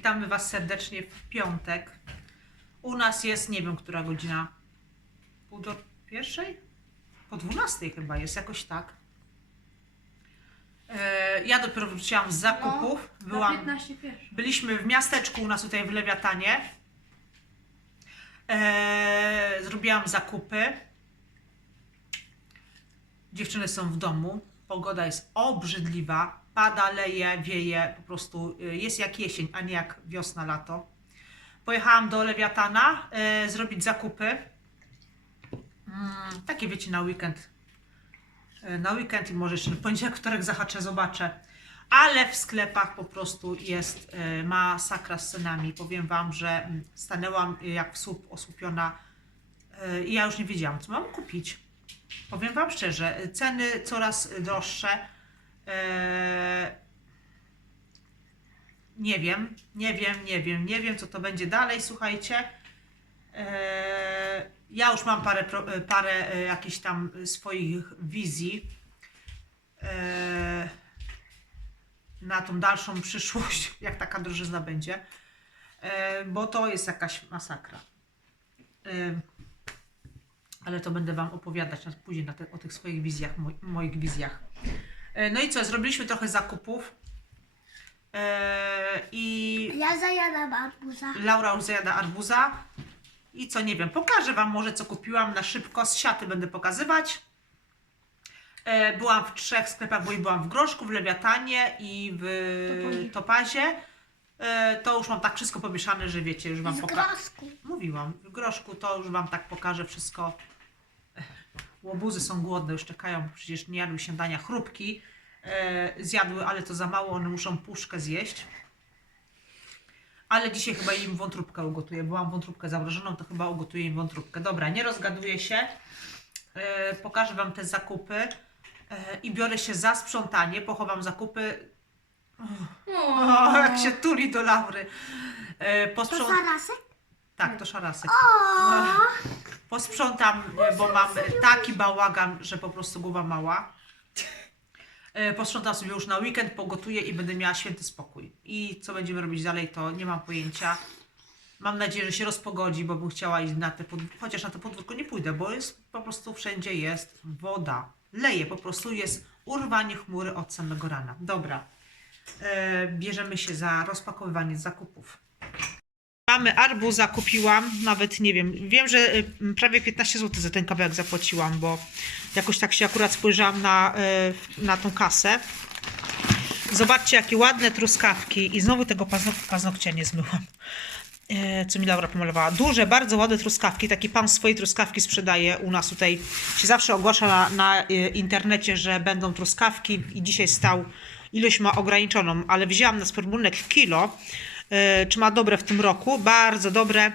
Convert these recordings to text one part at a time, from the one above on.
Witamy Was serdecznie w piątek. U nas jest, nie wiem, która godzina. Pół do pierwszej? Po dwunastej chyba jest, jakoś tak. E, ja dopiero wróciłam z zakupów. Na Byłam, 15 pierwszy. byliśmy w miasteczku u nas tutaj w Lewiatanie. E, zrobiłam zakupy. Dziewczyny są w domu. Pogoda jest obrzydliwa. Pada, leje, wieje. Po prostu y, jest jak jesień, a nie jak wiosna, lato. Pojechałam do Lewiatana e, zrobić zakupy. Mm, takie wiecie na weekend. E, na weekend i może jeszcze poniedziałek, wtorek zahaczę, zobaczę. Ale w sklepach po prostu jest e, masakra z cenami. Powiem Wam, że mm, stanęłam jak w słup osłupiona i ja już nie wiedziałam, co mam kupić. Powiem Wam szczerze, ceny coraz droższe. E, nie wiem, nie wiem, nie wiem, nie wiem, co to będzie dalej, słuchajcie. E, ja już mam parę, e, parę e, jakichś tam swoich wizji e, na tą dalszą przyszłość, jak taka drożyzna będzie, e, bo to jest jakaś masakra. E, ale to będę Wam opowiadać później te, o tych swoich wizjach, moich wizjach. E, no i co, zrobiliśmy trochę zakupów e, i Ja zajadam arbuza. Laura już zjada arbuza. I co, nie wiem, pokażę Wam może, co kupiłam na szybko. Z siaty będę pokazywać. E, byłam w trzech sklepach, bo i byłam w Groszku, w Lewiatanie i w Topazie. Topazie. E, to już mam tak wszystko pomieszane, że wiecie, już Wam Z pokażę. grosku. Mówiłam, w Groszku to już Wam tak pokażę wszystko. Łobuzy są głodne, już czekają, bo przecież nie jadły śniadania. Chrupki e, zjadły, ale to za mało, one muszą puszkę zjeść. Ale dzisiaj chyba im wątróbkę ugotuję. Byłam wątróbkę zamrożoną, to chyba ugotuję im wątróbkę. Dobra, nie rozgaduję się. E, pokażę Wam te zakupy e, i biorę się za sprzątanie. Pochowam zakupy. O, jak się tuli do Laury. E, To posprząt... zarasek? Tak, to szarasek. O, Posprzątam, e, bo mam taki bałagan, że po prostu głowa mała. E, Posprzątam sobie już na weekend, pogotuję i będę miała święty spokój. I co będziemy robić dalej, to nie mam pojęcia. Mam nadzieję, że się rozpogodzi, bo bym chciała iść na te podwórko, chociaż na to podwórko nie pójdę, bo jest po prostu wszędzie jest woda. Leje, po prostu jest urwanie chmury od samego rana. Dobra, e, bierzemy się za rozpakowywanie zakupów. Mamy arbuza, kupiłam, nawet nie wiem, wiem, że y, prawie 15 zł za ten kawałek zapłaciłam, bo jakoś tak się akurat spojrzałam na, y, na tą kasę. Zobaczcie, jakie ładne truskawki i znowu tego paznok paznokcia nie zmyłam, e, co mi Laura pomalowała. Duże, bardzo ładne truskawki, taki pan swoje truskawki sprzedaje u nas tutaj, się zawsze ogłasza na, na y, internecie, że będą truskawki i dzisiaj stał, ilość ma ograniczoną, ale wzięłam na spermunek kilo, czy ma dobre w tym roku. Bardzo dobre.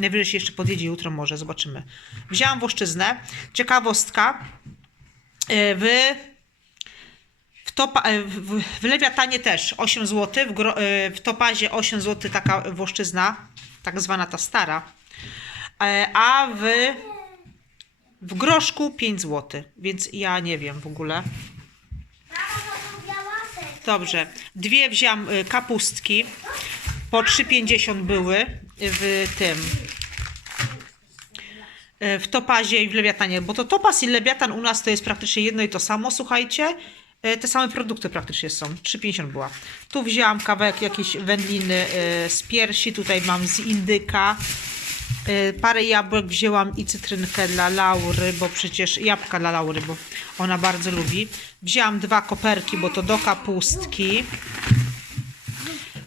Najwyżej się jeszcze podjedzie jutro może, zobaczymy. Wzięłam włoszczyznę. Ciekawostka. E, W, w, topa, e, w, w Lewiatanie też 8 zł, w, e, w Topazie 8 zł taka włoszczyzna, tak zwana ta stara. E, A w, w Groszku 5 zł, więc ja nie wiem w ogóle. Dobrze. Dwie wziąłam kapustki. Po 3,50 były w tym. y, W topazie i w lewiatanie. Bo to topas i lewiatan u nas to jest praktycznie jedno i to samo, słuchajcie. Y, Te same produkty praktycznie są. 3,50 była. Tu wzięłam kawałek jakiejś wędliny y, z piersi. Tutaj mam z indyka. Parę jabłek wzięłam i cytrynkę dla Laury, bo przecież jabłka dla Laury, bo ona bardzo lubi. Wzięłam dwa koperki, bo to do kapustki.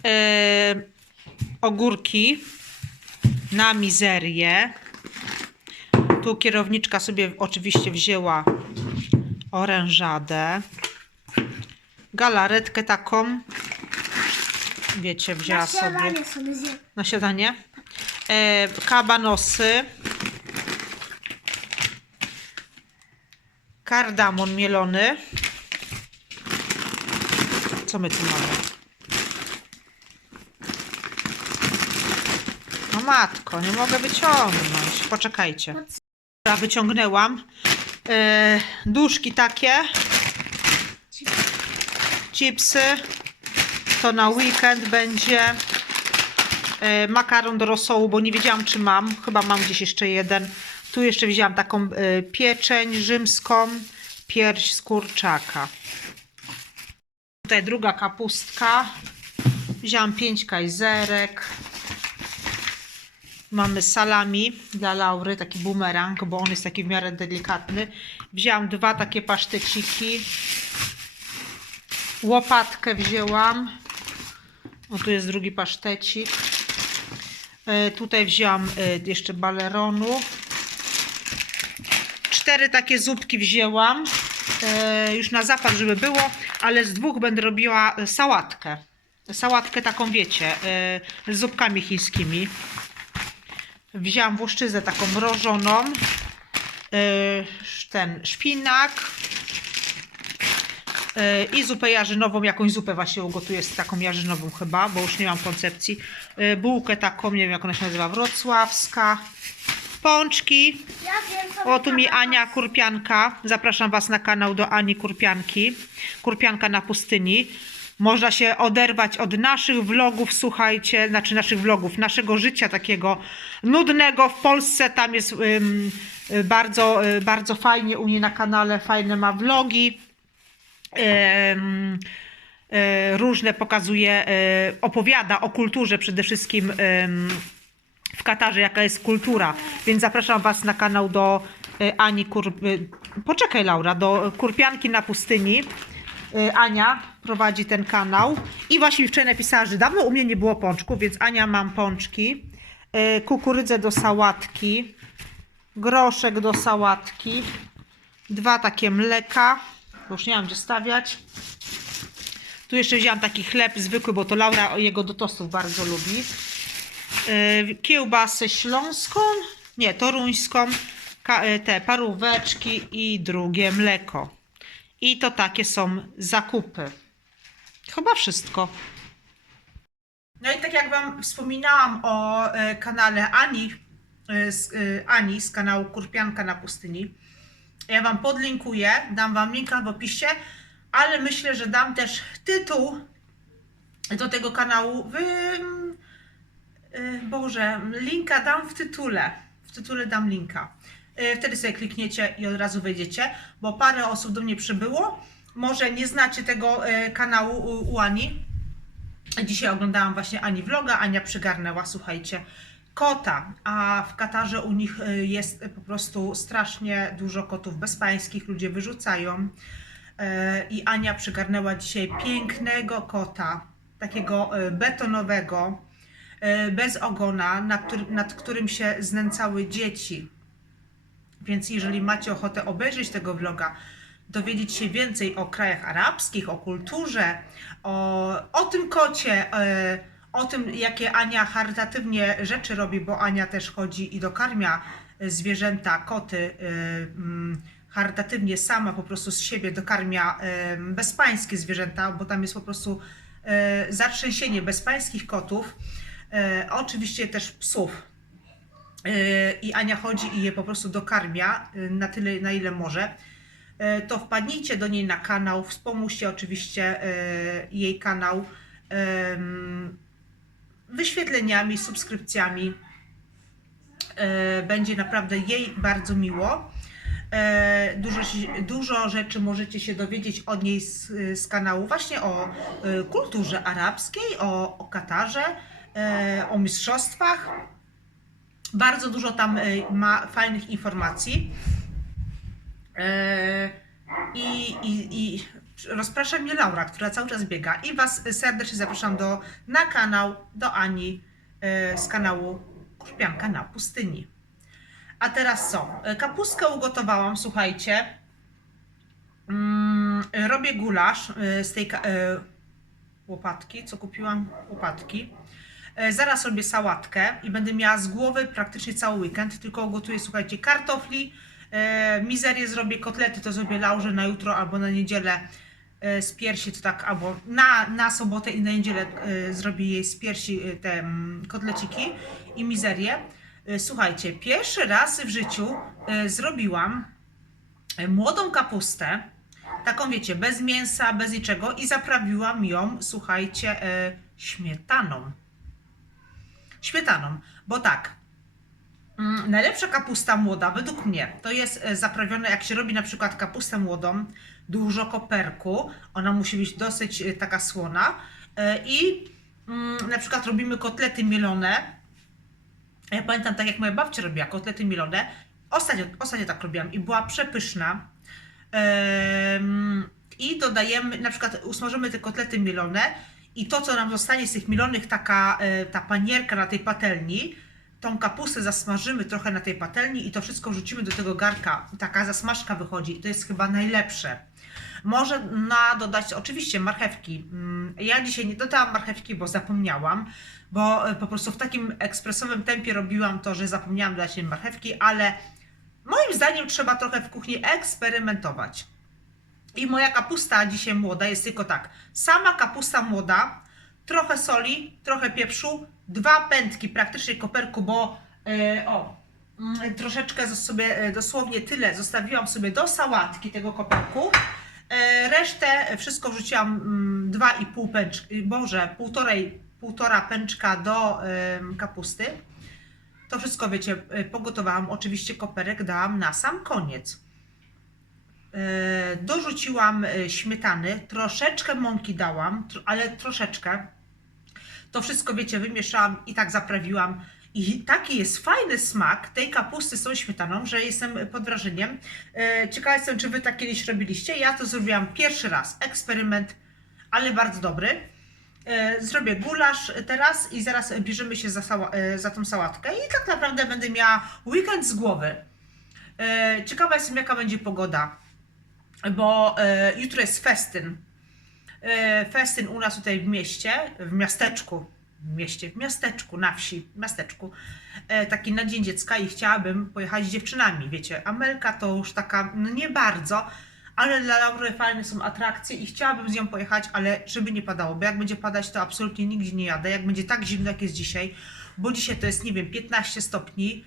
E, ogórki na mizerię. Tu kierowniczka sobie oczywiście wzięła orężadę. Galaretkę taką. Wiecie, wzięła Na sobie na śniadanie. E, kabanosy. Kardamon mielony. Co my tu mamy? Matko, nie mogę wyciągnąć. Poczekajcie. Dobra, wyciągnęłam. E, duszki takie. Chipsy. To na weekend będzie. e, makaron do rosołu, bo nie wiedziałam, czy mam. Chyba mam gdzieś jeszcze jeden. Tu jeszcze wzięłam taką e, pieczeń rzymską, pierś z kurczaka. Tutaj druga kapustka. Wzięłam pięć kajzerek. Mamy salami dla Laury, taki bumerang, bo on jest taki w miarę delikatny. Wzięłam dwa takie paszteciki. Łopatkę wzięłam. O, tu jest drugi pasztecik. E, tutaj wzięłam e, jeszcze baleronu. Cztery takie zupki wzięłam. E, już na zapas, żeby było, ale z dwóch będę robiła sałatkę. Sałatkę taką, wiecie, z zupkami chińskimi. Wzięłam włoszczyzę taką mrożoną. e, ten szpinak. e, I zupę jarzynową, jakąś zupę właśnie ugotuję z taką jarzynową chyba, bo już nie mam koncepcji. E, Bułkę taką, nie wiem jak ona się nazywa, wrocławska. Pączki, o, tu mi Ania Kurpianka. Zapraszam Was na kanał do Ani Kurpianki. Kurpianka na pustyni. Można się oderwać od naszych vlogów, słuchajcie, znaczy naszych vlogów, naszego życia takiego nudnego w Polsce. Tam jest ym, y, bardzo, y, bardzo fajnie u niej na kanale, fajne ma vlogi. Ym, y, różne pokazuje, y, opowiada o kulturze przede wszystkim ym, w Katarze, jaka jest kultura. Więc zapraszam Was na kanał do y, Ani Kur... y, Poczekaj Laura, do Kurpianki na pustyni. Ania prowadzi ten kanał. I właśnie wczoraj napisała, że dawno u mnie nie było pączków, więc Ania mam pączki. Y, Kukurydzę do sałatki. Groszek do sałatki. Dwa takie mleka. Bo już nie mam gdzie stawiać. Tu jeszcze wziąłam taki chleb zwykły, bo to Laura jego do tostów bardzo lubi. Yy, kiełbasę śląską, nie, toruńską, yy, te paróweczki i drugie mleko. I to takie są zakupy. Chyba wszystko. No i tak jak Wam wspominałam o e, kanale Ani, e, z, e, Ani z kanału Kurpianka na pustyni, ja Wam podlinkuję, dam Wam linka w opisie, ale myślę, że dam też tytuł do tego kanału. Wy, Y, Boże, linka dam w tytule. W tytule dam linka. Wtedy sobie klikniecie i od razu wejdziecie, bo parę osób do mnie przybyło. Może nie znacie tego y, kanału u- Ani. Dzisiaj oglądałam właśnie Ani vloga. Ania przygarnęła, słuchajcie, kota. A w Katarze u nich y, jest po prostu strasznie dużo kotów bezpańskich. Ludzie wyrzucają. Y, I Ania przygarnęła dzisiaj pięknego kota, takiego betonowego, bez ogona, na który, nad którym się znęcały dzieci. Więc jeżeli macie ochotę obejrzeć tego vloga, dowiedzieć się więcej o krajach arabskich, o kulturze, o, o tym kocie, e, o tym, jakie Ania charytatywnie rzeczy robi, bo Ania też chodzi i dokarmia zwierzęta, koty, e, mm, charytatywnie sama po prostu z siebie dokarmia e, bezpańskie zwierzęta, bo tam jest po prostu zatrzęsienie bezpańskich kotów, oczywiście też psów. I Ania chodzi i je po prostu dokarmia na tyle, na ile może, to wpadnijcie do niej na kanał, wspomóżcie oczywiście yy, jej kanał wyświetleniami, subskrypcjami. Yy, Będzie naprawdę jej bardzo miło. Dużo, dużo rzeczy możecie się dowiedzieć od niej z, z kanału właśnie o kulturze arabskiej, o, o Katarze, o mistrzostwach. Bardzo dużo tam ma fajnych informacji. E, I, i, I rozprasza mnie Laura, która cały czas biega. I Was serdecznie zapraszam do, na kanał do Ani e, z kanału Kurpianka na pustyni. A teraz co? Kapustkę ugotowałam, słuchajcie. Mm, robię gulasz e, z tej łopatki, co kupiłam? Łopatki. Zaraz robię sałatkę i będę miała z głowy praktycznie cały weekend, tylko gotuję, słuchajcie, kartofli, mizerię zrobię, kotlety to zrobię Laurze na jutro albo na niedzielę e, z piersi, to tak, albo na, na sobotę i na niedzielę e, zrobię jej z piersi e, te mm, kotleciki i mizerię. E, Słuchajcie, pierwszy raz w życiu e, zrobiłam e, młodą kapustę, taką wiecie, bez mięsa, bez niczego i zaprawiłam ją, słuchajcie, e, śmietaną. Śmietaną, bo tak, najlepsza kapusta młoda według mnie to jest e, zaprawione, jak się robi na przykład kapustę młodą, dużo koperku, ona musi być dosyć e, taka słona e, i mm, na przykład robimy kotlety mielone, ja pamiętam tak jak moja babcia robiła kotlety mielone, ostatnio, ostatnio tak robiłam i była przepyszna. I dodajemy, na przykład usmażymy te kotlety mielone i to, co nam zostanie z tych mielonych, taka ta panierka na tej patelni, tą kapustę zasmażymy trochę na tej patelni i to wszystko wrzucimy do tego garka. Taka zasmażka wychodzi i to jest chyba najlepsze. Może na dodać oczywiście marchewki. Mm, Ja dzisiaj nie dodałam marchewki, bo zapomniałam, bo e, po prostu w takim ekspresowym tempie robiłam to, że zapomniałam dodać marchewki, ale moim zdaniem trzeba trochę w kuchni eksperymentować. I moja kapusta dzisiaj młoda jest tylko tak. Sama kapusta młoda, trochę soli, trochę pieprzu, dwa pętki praktycznie koperku, bo e, o, mm, troszeczkę sobie e, dosłownie tyle zostawiłam sobie do sałatki tego koperku. E, resztę wszystko wrzuciłam mm, dwa i pół pęczki, boże, półtorej, półtora pęczka do kapusty. To wszystko, wiecie, pogotowałam. Oczywiście koperek dałam na sam koniec. Dorzuciłam śmietany, troszeczkę mąki dałam, ale troszeczkę. To wszystko, wiecie, wymieszałam i tak zaprawiłam. I taki jest fajny smak tej kapusty z tą śmietaną, że jestem pod wrażeniem. E, Ciekawa jestem, czy Wy tak kiedyś robiliście. Ja to zrobiłam pierwszy raz, eksperyment, ale bardzo dobry. E, Zrobię gulasz teraz i zaraz bierzemy się za, e, za tą sałatkę i tak naprawdę będę miała weekend z głowy. Ciekawa jestem, jaka będzie pogoda, bo jutro jest festyn. E, Festyn u nas tutaj w mieście, w miasteczku, w mieście, w miasteczku, na wsi, w miasteczku, e, taki na Dzień Dziecka i chciałabym pojechać z dziewczynami, wiecie, Amelka to już taka, no nie bardzo, ale dla Laury fajne są atrakcje i chciałabym z nią pojechać, ale żeby nie padało, bo jak będzie padać, to absolutnie nigdzie nie jadę, jak będzie tak zimno, jak jest dzisiaj, bo dzisiaj to jest, nie wiem, 15 stopni,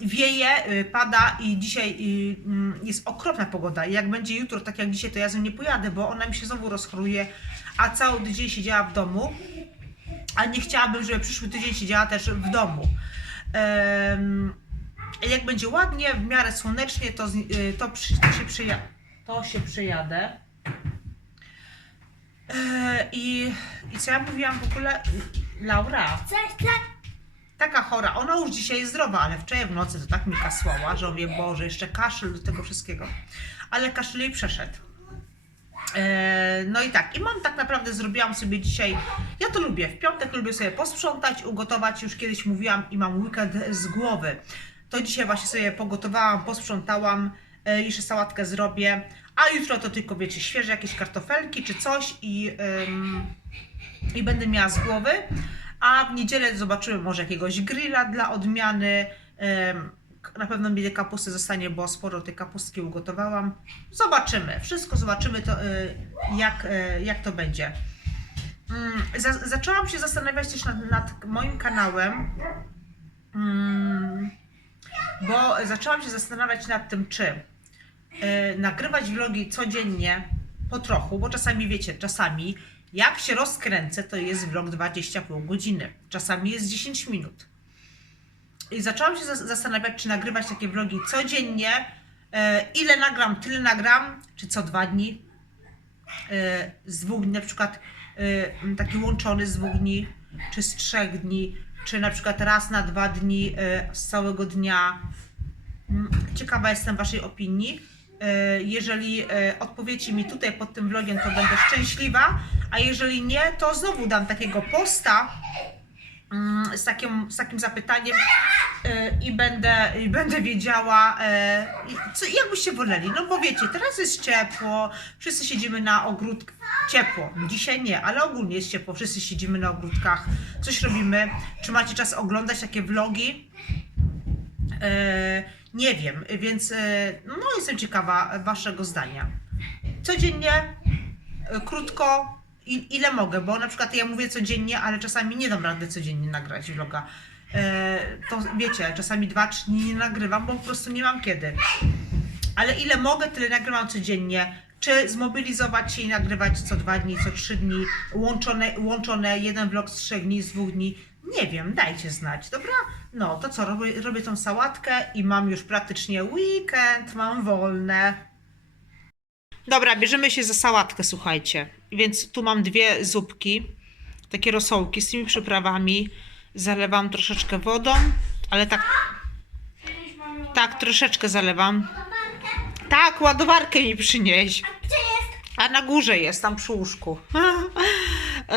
wieje, y, pada i dzisiaj y, mm, jest okropna pogoda. Jak będzie jutro tak jak dzisiaj, to ja z nią nie pojadę, bo ona mi się znowu rozchoruje, a cały tydzień siedziała w domu, a nie chciałabym, żeby przyszły tydzień siedziała też w domu. Jak będzie ładnie, w miarę słonecznie, to, y, to, przy, to, się, przyja- to się przyjadę. E, I, I co ja mówiłam w ogóle? Laura, Cześć, cześć. Taka chora. Ona już dzisiaj jest zdrowa, ale wczoraj w nocy to tak mi kasłała, że mówię, Boże, jeszcze kaszel do tego wszystkiego. Ale kaszel jej przeszedł. E, No i tak, i mam tak naprawdę zrobiłam sobie dzisiaj, ja to lubię, w piątek lubię sobie posprzątać, ugotować, już kiedyś mówiłam i mam weekend z głowy. To dzisiaj właśnie sobie pogotowałam, posprzątałam, e, jeszcze sałatkę zrobię, a jutro to tylko wiecie, świeże jakieś kartofelki czy coś i, ym, i będę miała z głowy. A w niedzielę zobaczymy może jakiegoś grilla dla odmiany. Na pewno mi kapusty zostanie, bo sporo tej kapustki ugotowałam. Zobaczymy. Wszystko zobaczymy, to, y, jak, y, jak to będzie. Mm, za, zaczęłam się zastanawiać też nad, nad moim kanałem, mm, bo zaczęłam się zastanawiać nad tym, czy y, nagrywać vlogi codziennie po trochu, bo czasami wiecie, czasami jak się rozkręcę, to jest vlog 20,5 godziny, czasami jest 10 minut. I zaczęłam się zas- zastanawiać, czy nagrywać takie vlogi codziennie, e, ile nagram, tyle nagram, czy co dwa dni, e, z dwóch dni, na przykład e, taki łączony z dwóch dni, czy z trzech dni, czy na przykład raz na dwa dni z całego dnia. Mm, Ciekawa jestem Waszej opinii. E, Jeżeli e, odpowiecie mi tutaj pod tym vlogiem, to będę szczęśliwa, a jeżeli nie, to znowu dam takiego posta mm, z takim, z takim zapytaniem e, i będę, i będę wiedziała, co, jak byście woleli. No bo wiecie, teraz jest ciepło, wszyscy siedzimy na ogródkach. Ciepło, dzisiaj nie, ale ogólnie jest ciepło, wszyscy siedzimy na ogródkach, coś robimy. Czy macie czas oglądać takie vlogi? E, nie wiem, więc e, no jestem ciekawa Waszego zdania. Codziennie, e, krótko, ile mogę, bo na przykład ja mówię codziennie, ale czasami nie dam rady codziennie nagrać vloga. E, to wiecie, czasami dwa, trzy dni nie nagrywam, bo po prostu nie mam kiedy. Ale ile mogę, tyle nagrywam codziennie. Czy zmobilizować się i nagrywać co dwa dni, co trzy dni, łączone, łączone jeden vlog z trzech dni, z dwóch dni. Nie wiem, dajcie znać, dobra? No, to co, robię, robię tą sałatkę i mam już praktycznie weekend, mam wolne. Dobra, bierzemy się za sałatkę, słuchajcie. Więc tu mam dwie zupki, takie rosołki z tymi przyprawami. Zalewam troszeczkę wodą, ale tak, tak, troszeczkę zalewam. Tak, ładowarkę mi przynieś. Gdzie jest? A na górze jest, tam przy łóżku. E,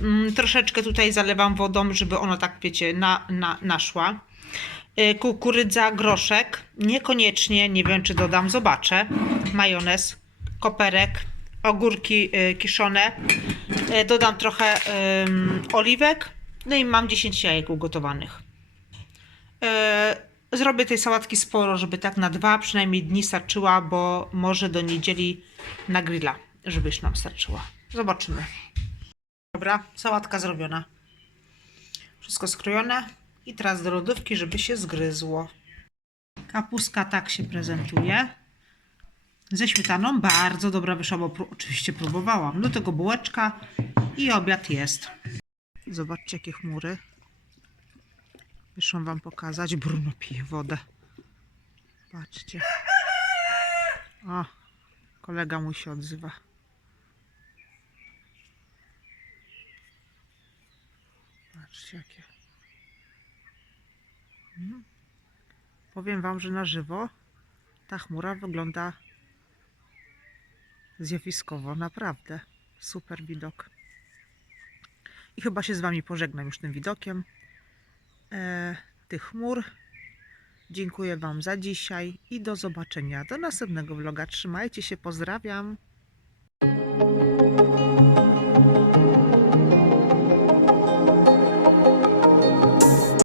mm, Troszeczkę tutaj zalewam wodą, żeby ona tak, wiecie, na, na, naszła. E, Kukurydza, groszek. Niekoniecznie, nie wiem czy dodam, zobaczę. Majonez, koperek, ogórki e, kiszone. Dodam trochę oliwek. No i mam 10 jajek ugotowanych. Zrobię tej sałatki sporo, żeby tak na dwa przynajmniej dni starczyła, bo może do niedzieli na grilla, żeby już nam starczyła. Zobaczymy. Dobra, sałatka zrobiona. Wszystko skrojone i teraz do lodówki, żeby się zgryzło. Kapuska tak się prezentuje. Ze śmietaną bardzo dobra wyszła, bo pró- oczywiście próbowałam. Do tego bułeczka i obiad jest. Zobaczcie jakie chmury. Wyszłam wam pokazać. Bruno pije wodę. Patrzcie. O, kolega mój się odzywa. Patrzcie jakie. Mm. Powiem wam, że na żywo ta chmura wygląda zjawiskowo, naprawdę. Super widok. I chyba się z wami pożegnam już tym widokiem e, tych chmur. Dziękuję Wam za dzisiaj i do zobaczenia do następnego vloga. Trzymajcie się, pozdrawiam.